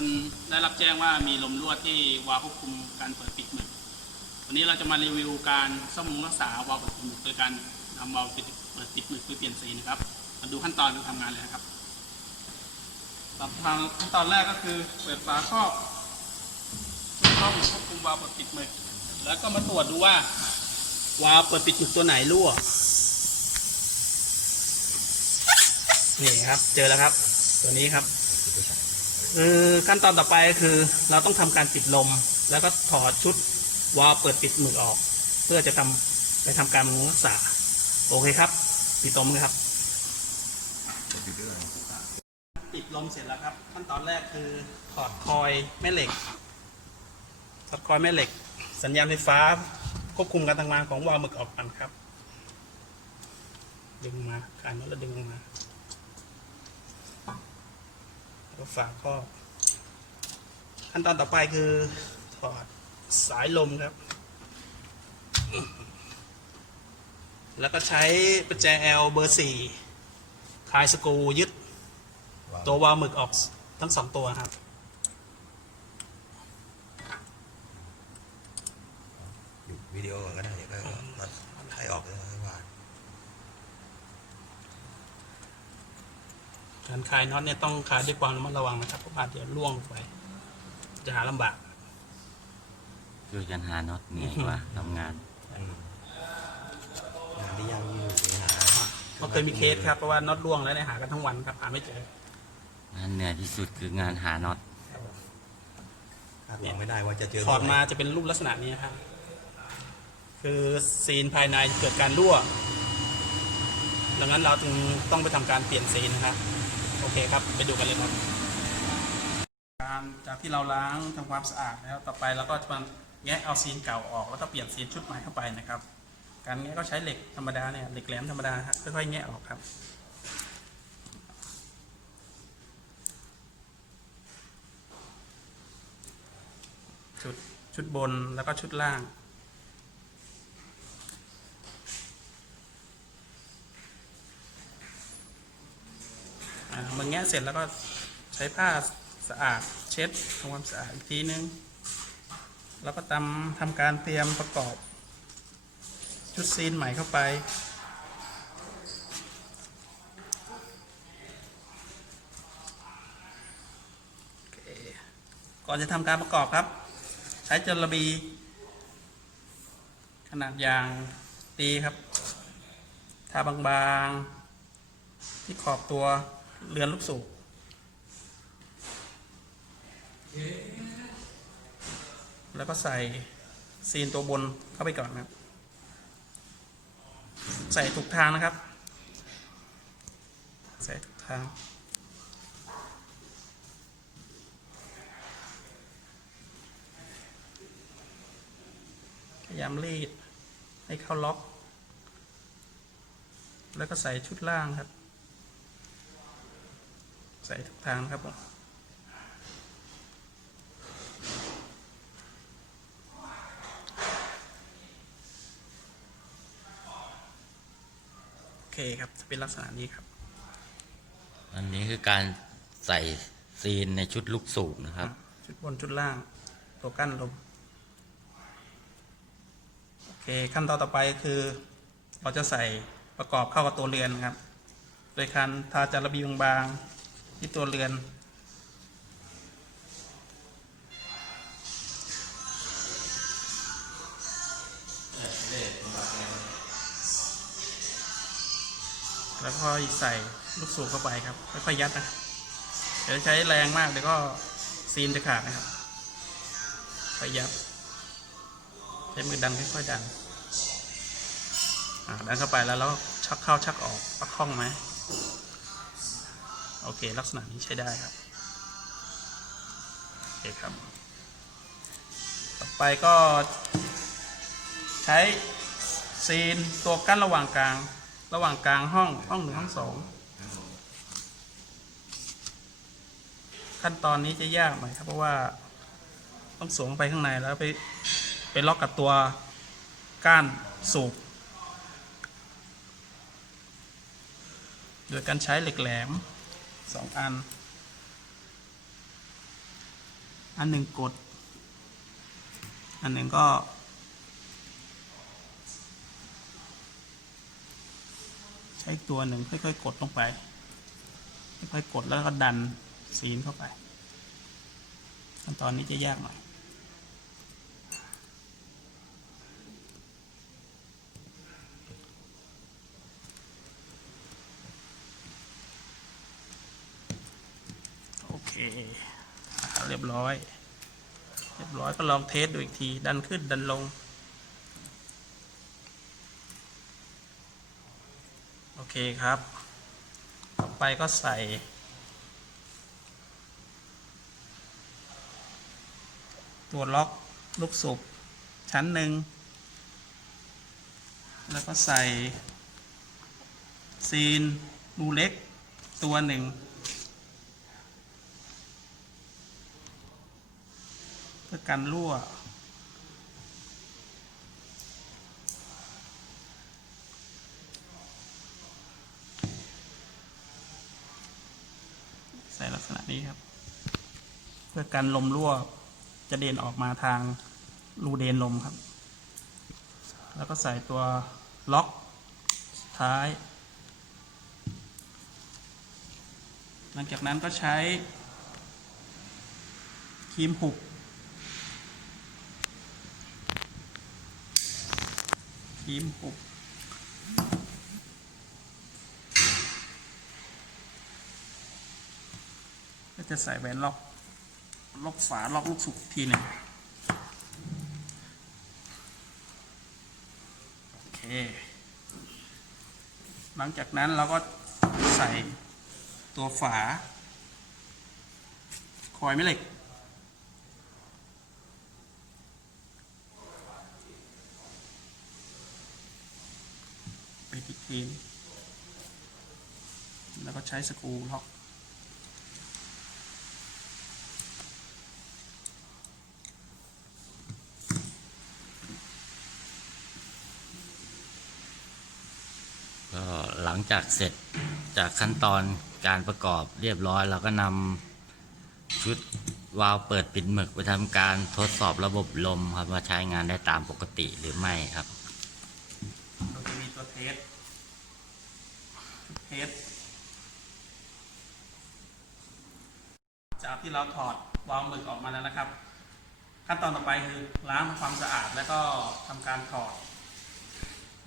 คนได้รับแจ้งว่ามีลมรั่วที่วาล์วควบคุมการเปิดปิดหมึก วันนี้เราจะมารีวิวการซ่อมรักษาวาล์วเปิดปิดหมึกโดยการนำวาล์วปิดเปิดปิดหมึกเพื่อเปลี่ยนสีนะครับ มาดูขั้นตอนการทำงานเลยนะครับทางขั้นตอนแรกก็คือเปิดฝาครอบช่องควบคุมวาล์วเปิดปิดหมึก แล้วก็มาตรวจดูว่าวาล์วเปิดปิดหมึกตัวไหนรั่ว นี่ครับ เจอแล้วครับ ตัวนี้ครับ คือขั้นตอนต่อไปก็คือเราต้องทำการปิดลม แล้วก็ถอดชุดวาล์วเปิดปิดหมึกออก เพื่อจะทำไปทำการบำรุงรักษา โอเคครับ ปิดลมเลยครับ ปิดลมเสร็จแล้วครับ ขั้นตอนแรกคือถอดคอยแม่เหล็กถอดคอยแม่เหล็ก สัญญาณไฟฟ้าควบคุมการทำงานของวาล์วหมึกออกกันครับ ดึงมาการนั้นแล้วดึงมา ก็ฝาครอขั้นตอนต่อไปคือถอดสายลมครับ แล้วก็ใช้ประแจ L เบอร์สี่คลายสกรูยึด ตัววาล์วหมึกออกทั้งสองตัวครับหยุดวิดีโอก่อนก็ได้เดี๋ยวก็มาถ่ายออกเลยนะว่า การคลายน็อตเนี่ยต้องคลายด้วยความระมัดระวังนะครับเพราะอาจจะล่วงลงไป จะหาลำบาก ช่วยกันหาน็อตเหนื่อยกว่าทำงานอืมงานที่ยังอยู่ในหาเพราะเคยมีเคสครับเพราะว่าน็อตล่วงแล้วเนี่ยหากันทั้งวันครับหาไม่เจองานเหนื่อยที่สุดคืองานหาน็อตคาดหวังไม่ได้ว่าจะเจอถอดมาจะเป็นรูปลักษณะนี้ครับ คือซีนภายในเกิดการรั่ว ดังนั้นเราจึงต้องไปทำการเปลี่ยนซีนนะครับ โอเคครับ ไปดูกันเลยครับการจากที่เราล้างทำความสะอาดแล้วต่อไปเราก็จะมาแงะเอาซีนเก่าออก แล้วก็เปลี่ยนซีนชุดใหม่เข้าไปนะครับ การแงะก็ใช้เหล็กธรรมดาเนี่ยเหล็กแหลมธรรมดาครับค่อยๆแงะออกครับชุดชุดบนแล้วก็ชุดล่าง อ่ามันแงะเสร็จแล้วก็ใช้ผ้าสะอาดเช็ดทำความสะอาดอีกทีนึง แล้วก็ทำทำการเตรียมประกอบ ชุดซีนใหม่เข้าไป ก่อนจะทำการประกอบครับ ใช้จระบีขนาดยางตีครับ ทาบางๆ ที่ขอบตัว เรือนลูกสูบแล้วก็ใส่ซีนตัวบนเข้าไปก่อนนะครับ ใส่ถูกทางนะครับ ใส่ถูกทางพยายามรีดให้เข้าล็อก แล้วก็ใส่ชุดล่างครับ ใส่ทุกทางนะครับผมโอเคครับจะเป็นลักษณะนี้ครับ อันนี้คือการใส่ซีนในชุดลูกสูบนะครับ ชุดบนชุดล่างตัวกั้นลมโอเคขั้นตอนต่อไปคือ เราจะใส่ประกอบเข้ากับตัวเรือนนะครับ โดยการทาจาระบีบางๆ ที่ตัวเรือน แล้วก็ใส่ลูกสูบเข้าไปครับค่อยๆยัดนะครับเดี๋ยวใช้แรงมากเดี๋ยวก็ซีนจะขาดนะครับค่อยยับใช้มือดันค่อยๆดันอ่าดันเข้าไปแล้วแล้วชักเข้าชักออกประค่องไหม โอเค ลักษณะนี้ใช้ได้ครับโอเคครับ ต่อไปก็ใช้ซีนตัวกั้นระหว่างกลาง ระหว่างกลางห้องห้องหนึ่งห้องสองขั้นตอนนี้จะยากหน่อยครับ เพราะว่าต้องสวมไปข้างในแล้วไปไปล็อกกับตัวก้านสูบโดยการใช้เหล็กแหลม สองอัน อันหนึ่งกด อันหนึ่งก็ ใช้ตัวหนึ่งค่อยๆกดลงไป ค่อยๆกดแล้วก็ดันซีนเข้าไป ขั้นตอนนี้จะยากหน่อย โอ เรียบร้อย เรียบร้อยก็ลองเทสดูอีกที ดันขึ้นดันลง โอเคครับ ต่อไปก็ใส่ตัวล็อกลูกสูบชั้นหนึ่ง แล้วก็ใส่ซีนรูเล็กตัวหนึ่ง เพื่อกันรั่ว ใส่ลักษณะนี้ครับ เพื่อกันลมรั่วจะเด่นออกมาทางรูเดนลมครับ แล้วก็ใส่ตัวล็อกท้าย หลังจากนั้นก็ใช้ครีมหุบ ครีมหุบก็จะใส่แหวนล็อก ล็อกฝา ล็อกลูกสุกทีหนึ่งโอเค หลังจากนั้นเราก็ใส่ตัวฝา คอยแม่เหล็ก ไปติดทีมแล้วก็ใช้สกรูล็อกก็หลังจากเสร็จจากขั้นตอนการประกอบเรียบร้อย เราก็นำชุดวาล์วเปิดปิดหมึกไปทำการทดสอบระบบลมครับว่าใช้งานได้ตามปกติหรือไม่ครับเราจะมีตัวเทส เทสจากที่เราถอดวาล์วหมึกออกมาแล้วนะครับ ขั้นตอนต่อไปคือล้างความสะอาดแล้วก็ทำการถอด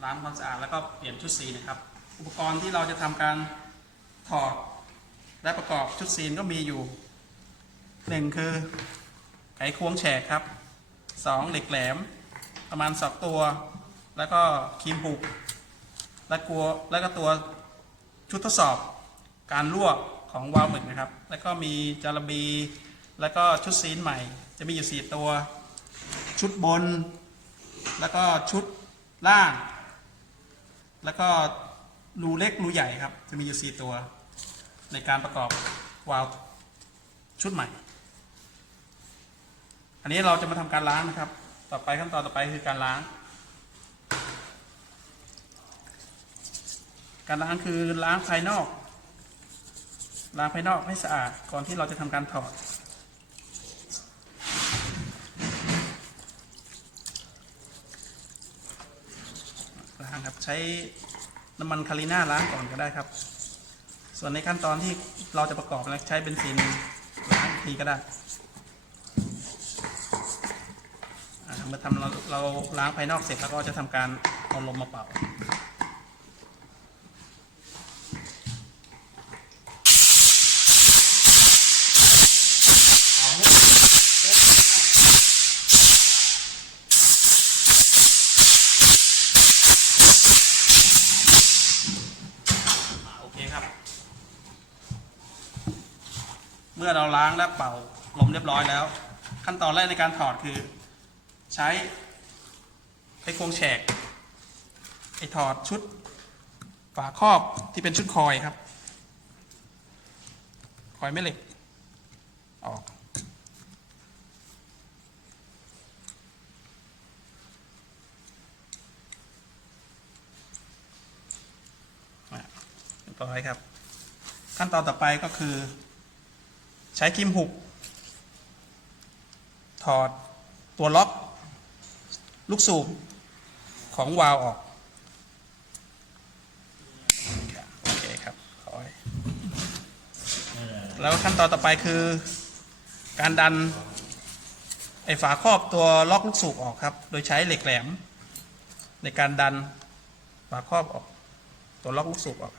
ล้างความสะอาดแล้วก็เปลี่ยนชุดซีนนะครับ อุปกรณ์ที่เราจะทำการถอดและประกอบชุดซีนก็มีอยู่หนึ่งคือไขควงแฉกครับสองเหล็กแหลม ประมาณสองตัว แล้วก็ครีมผูกและกลัวแล้วก็ตัว ชุดทดสอบการรั่วของวาล์วหมึกนะครับ แล้วก็มีจารบี แล้วก็ชุดซีนใหม่ จะมีอยู่สี่ตัว ชุดบน แล้วก็ชุดล่าง แล้วก็รูเล็กรูใหญ่ครับ จะมีอยู่สี่ตัว ในการประกอบวาล์วชุดใหม่ อันนี้เราจะมาทำการล้างนะครับ ต่อไปขั้นตอนต่อไปคือการล้าง การล้างคือล้างภายนอก ล้างภายนอกให้สะอาดก่อนที่เราจะทำการถอด ล้างครับใช้น้ำมันคาริน่าล้างก่อนก็ได้ครับ ส่วนในขั้นตอนที่เราจะประกอบนะใช้เบนซินล้างอีกทีก็ได้เมื่อทำเราเราล้างภายนอกเสร็จแล้วก็จะทำการเอาลมมาเป่า โอเคครับ เมื่อเราล้างและเป่าลมเรียบร้อยแล้ว ขั้นตอนแรกในการถอดคือ ใช้ไอ้ควงแฉกไอ้ถอดชุดฝาครอบที่เป็นชุดคอยครับ คอยแม่เหล็ก ออก เรียบร้อยครับ ขั้นตอนต่อไปก็คือ ช้ครีมหุบ ถอดตัวล็อก ลูกสูบของวาล์วออกโอเคครับขอแล้วขั้นตอนต่อไปคือ การดัน ไอ้ฝาครอบตัวล็อกลูกสูบออกครับ โดยใช้เหล็กแหลม ในการดันฝาครอบออก ตัวล็อกลูกสูบออก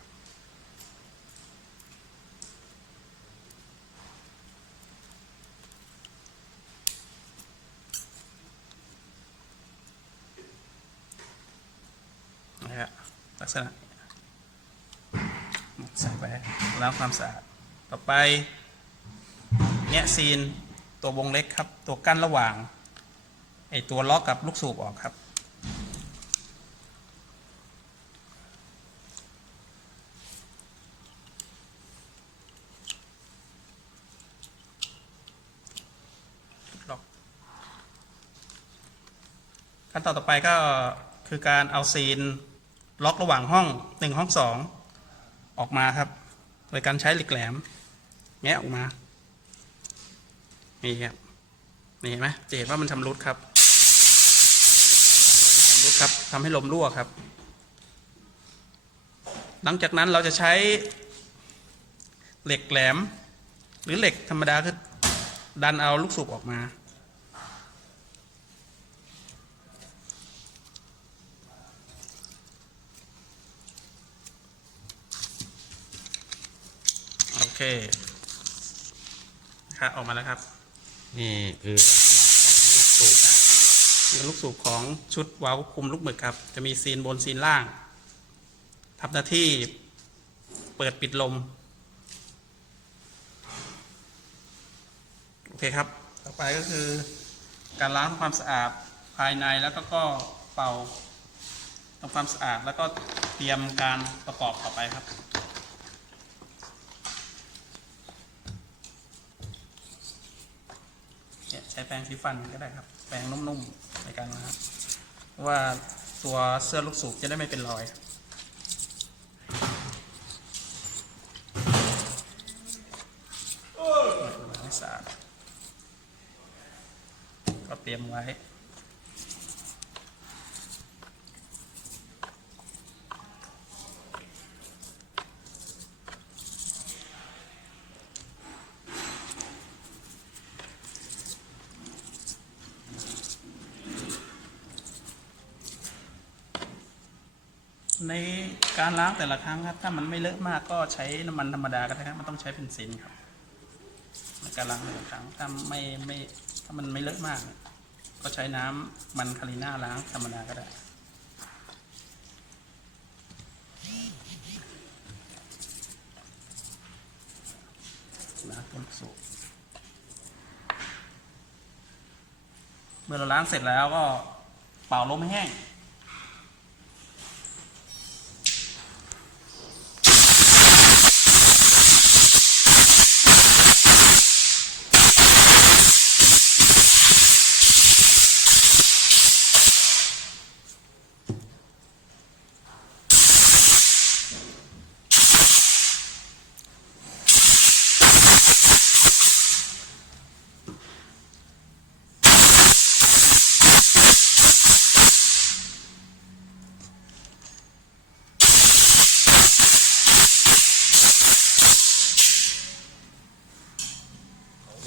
นะฮะ ลักษณะใส่ไปล้างความสะอาดต่อไปแงะซีนตัววงเล็กครับ ตัวกั้นระหว่างไอตัวล็อกกับลูกสูบออกครับ ล็อกขั้นตอนต่อไปก็คือการเอาซีน ล็อกระหว่างห้องหนึ่งห้องสองออกมาครับ โดยการใช้เหล็กแหลม แงะออกมา นี่ครับ นี่เห็นไหมจะเห็นว่ามันชำรุดครับชำรุดครับทำให้ลมรั่วครับ หลังจากนั้นเราจะใช้เหล็กแหลม หรือเหล็กธรรมดาคือดันเอาลูกสูบออกมา คครับออกมาแล้วครับ นี่คือนี่คือลูกสูบของชุดวาล์วคุมลูกหมึกครับ จะมีซีนบนซีนล่างทำหน้าที่เปิดปิดลม โอเคครับ ต่อไปก็คือ การล้างความสะอาดภายในแล้วก็ก็เป่าทำความสะอาดแล้วก็เตรียมการประกอบต่อไปครับ เนี่ยใช้แปรงสีฟันก็ได้ครับ แปรงนุ่มๆในการนะครับว่าตัวเสื้อลูกสูบจะได้ไม่เป็นรอยให้สะอาดก็เตรียมไว้ ใน การล้างแต่ละครั้งครับ ถ้ามันไม่เลอะมากก็ใช้น้ำมันธรรมดาก็ได้ครับมันต้องใช้เป็นซินครับในการล้างแต่ละครั้งถ้าไม่ไม่ถ้ามันไม่เลอะมาก ก็ใช้น้ำมันคาริน่าล้างธรรมดาก็ได้ล้างต้นสูบเมื่อเราล้างเสร็จแล้วก็เป่าลมให้แห้ง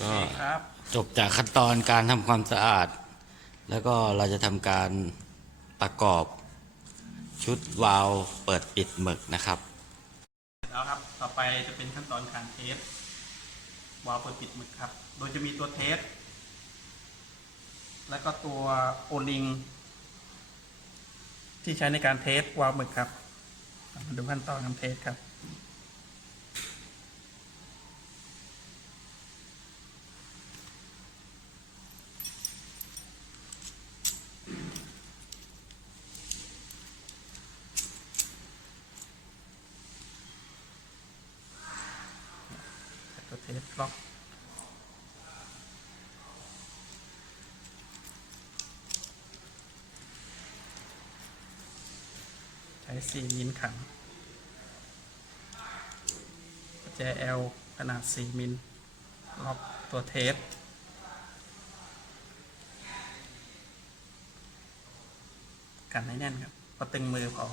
ก็ ครับ จบจากขั้นตอนการทำความสะอาด แล้วก็เราจะทำการประกอบชุดวาล์วเปิดปิดหมึกนะครับเสร็จแล้วครับ ต่อไปจะเป็นขั้นตอนการเทสวาล์วเปิดปิดหมึกครับ โดยจะมีตัวเทส แล้วก็ตัวโอลิง ที่ใช้ในการเทสวาล์วหมึกครับ มาดูขั้นตอนการเทสครับ สี่มิลขันประแจ L ขนาด 4 มิลล็อกตัวเทปกันให้แน่นครับพอตึงมือพอ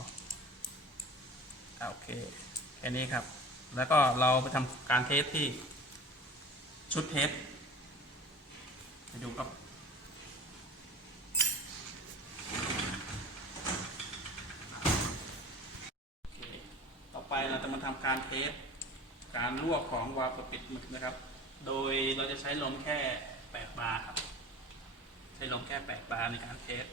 โอเค แค่นี้ครับ แล้วก็เราไปทำการเทสที่ชุดเทสไปดูครับ การเทสการลวกของวาล์วปิดหมึกนะครับ โดยเราจะใช้ลมแค่ 8 บาร์ครับ ใช้ลมแค่ 8 บาร์ในการเทส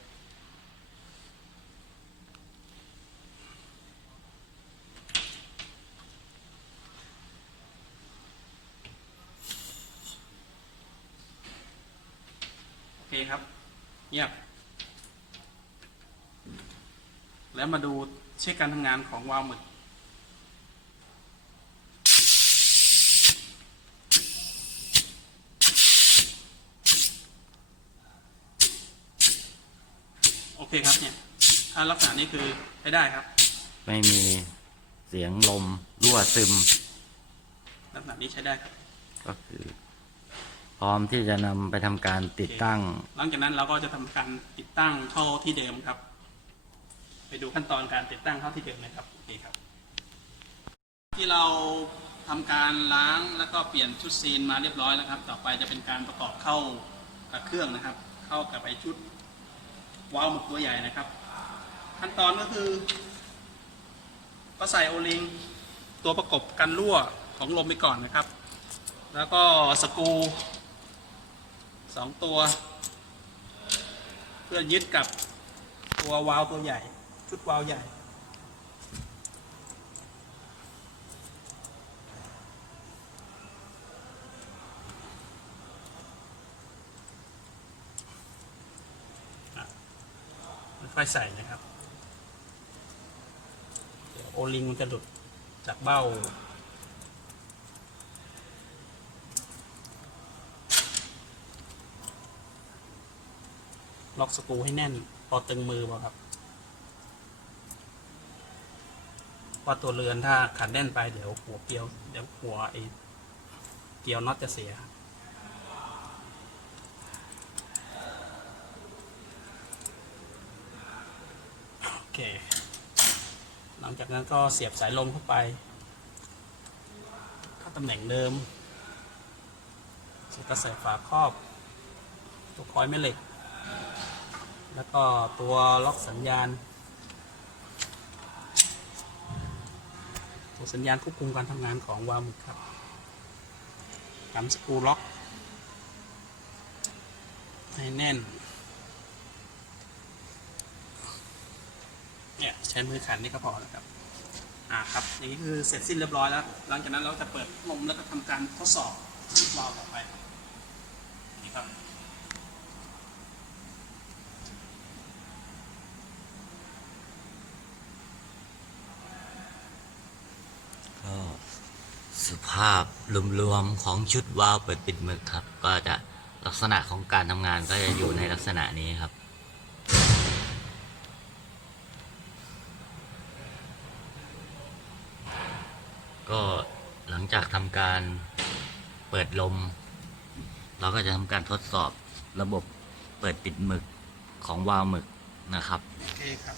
โอเคครับ เงียบ แล้วมาดูเช็คการทำงานของวาล์วหมึก เคครับเนี่ยถ้าลักษณะนี้คือใช้ได้ครับ ไม่มีเสียงลมรั่วซึม ลักษณะนี้ใช้ได้ครับก็คือ พร้อมที่จะนำไปทำการติดตั้ง หลังจากนั้นเราก็จะทำการติดตั้งเข้าที่เดิมครับ ไปดูขั้นตอนการติดตั้งเข้าที่เดิมนะครับโอเคครับ ที่เราทำการล้างแล้วก็เปลี่ยนชุดซีนมาเรียบร้อยแล้วครับ ต่อไปจะเป็นการประกอบเข้ากับเครื่องนะครับ เข้ากับไอชุด วาล์วหมึกตัวใหญ่นะครับ ขั้นตอนก็คือ ก็ใส่โอลิง ตัวประกบกันรั่วของลมไปก่อนนะครับ แล้วก็สกูสองตัว เพื่อยึดกับตัววาล์วตัวใหญ่ ชุดวาล์วใหญ่ ค่อยใส่นะครับเดี๋ยวโอลิงมันจะหลุดจากเบ้า ล็อกสกรูให้แน่น พอตึงมือพอครับเพราะตัวเรือนถ้าขัดแน่นไปเดี๋ยวหัวเกลียวเดี๋ยวหัวไอเกลียวน็อตจะเสีย เค หลังจากนั้นก็เสียบสายลมเข้าไป เข้าตำแหน่งเดิม เสร็จก็ใส่ฝาครอบ ตัวคอยแม่เหล็ก แล้วก็ตัวล็อกสัญญาณ ตัวสัญญาณควบคุมการทำงานของวาล์วหมึกครับกำสกูล็อกให้แน่น เนี่ยใช้มือขันนี่ก็พอแล้วครับอ่าครับอย่างนี้คือเสร็จสิ้นเรียบร้อยแล้ว หลังจากนั้นเราจะเปิดลมแล้วก็ทำการทดสอบวาล์วต่อไปนี่ครับก็สภาพรวมๆของชุดวาล์วเปิดปิดมึกครับ ก็จะลักษณะของการทำงานก็จะอยู่ในลักษณะนี้ครับ ก็หลังจากทำการเปิดลม เราก็จะทำการทดสอบระบบเปิดปิดหมึกของวาล์วหมึกนะครับโอเคครับ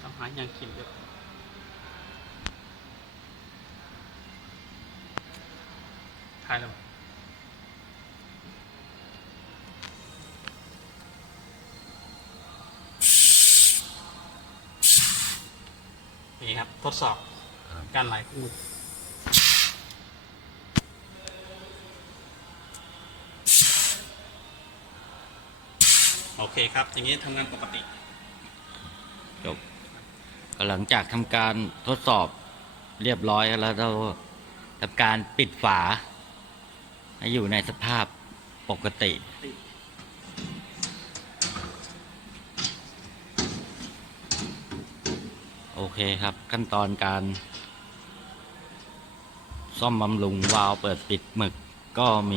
ต้องหายางกินด้วยทายแล้ว นี่ครับ ทดสอบครับการไหลของหมึกโอเคครับ อย่างนี้ทำงานปกติ จบก็หลังจากทำการทดสอบเรียบร้อยแล้วเราทำการปิดฝา ให้อยู่ในสภาพปกติ โอ เคครับ ขั้นตอนการ ซ่อมบำรุงวาล์วเปิดปิดหมึกก็มี